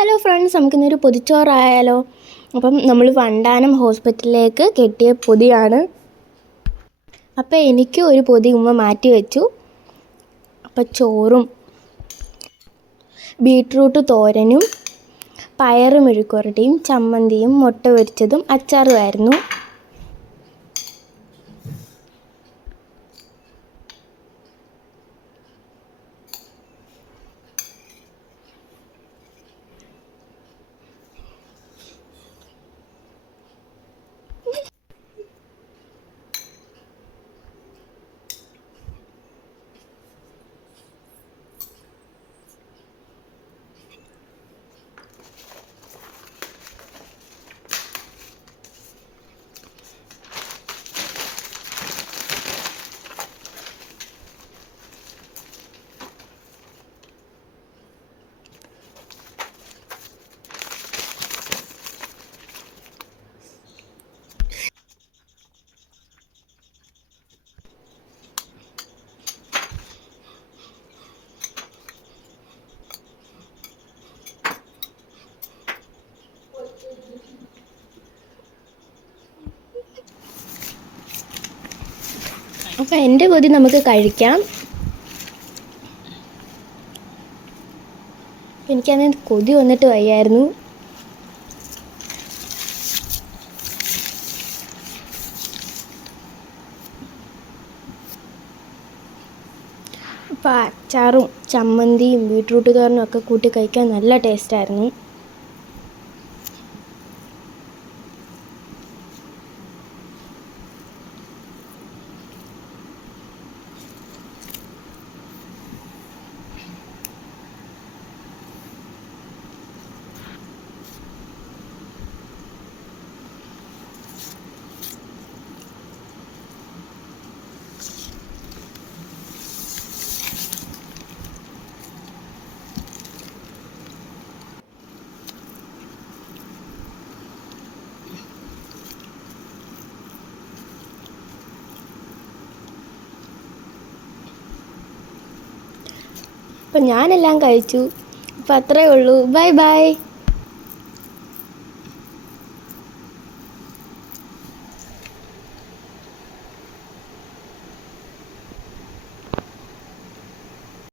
Hello friends നമുക്കിന്നൊരു പൊതിച്ചോറായാലോ? അപ്പം നമ്മൾ വണ്ടാനം ഹോസ്പിറ്റലിലേക്ക് കെട്ടിയ പൊതിയാണ്. അപ്പോൾ എനിക്ക് ഒരു പൊതി ഉമ്മ മാറ്റി വെച്ചു. അപ്പം ചോറും ബീട്രൂട്ട് തോരനും പയറും മെഴുക്കുവരട്ടിയും ചമ്മന്തിയും മുട്ട പൊരിച്ചതും അച്ചാറുമായിരുന്നു അപ്പോൾ എന്റെ പൊതി നമുക്ക് കഴിക്കാം. എനിക്കതിന് കൊതി വന്നിട്ട് വയ്യായിരുന്നു. അപ്പോൾ അച്ചാറും ചമ്മന്തിയും ബീട്രൂട്ട് തോരനും ഒക്കെ കൂട്ടി കഴിക്കാൻ നല്ല ടേസ്റ്റായിരുന്നു അപ്പം ഞാനെല്ലാം കഴിച്ചു. അപ്പം അത്രയേ ഉള്ളൂ. Bye bye.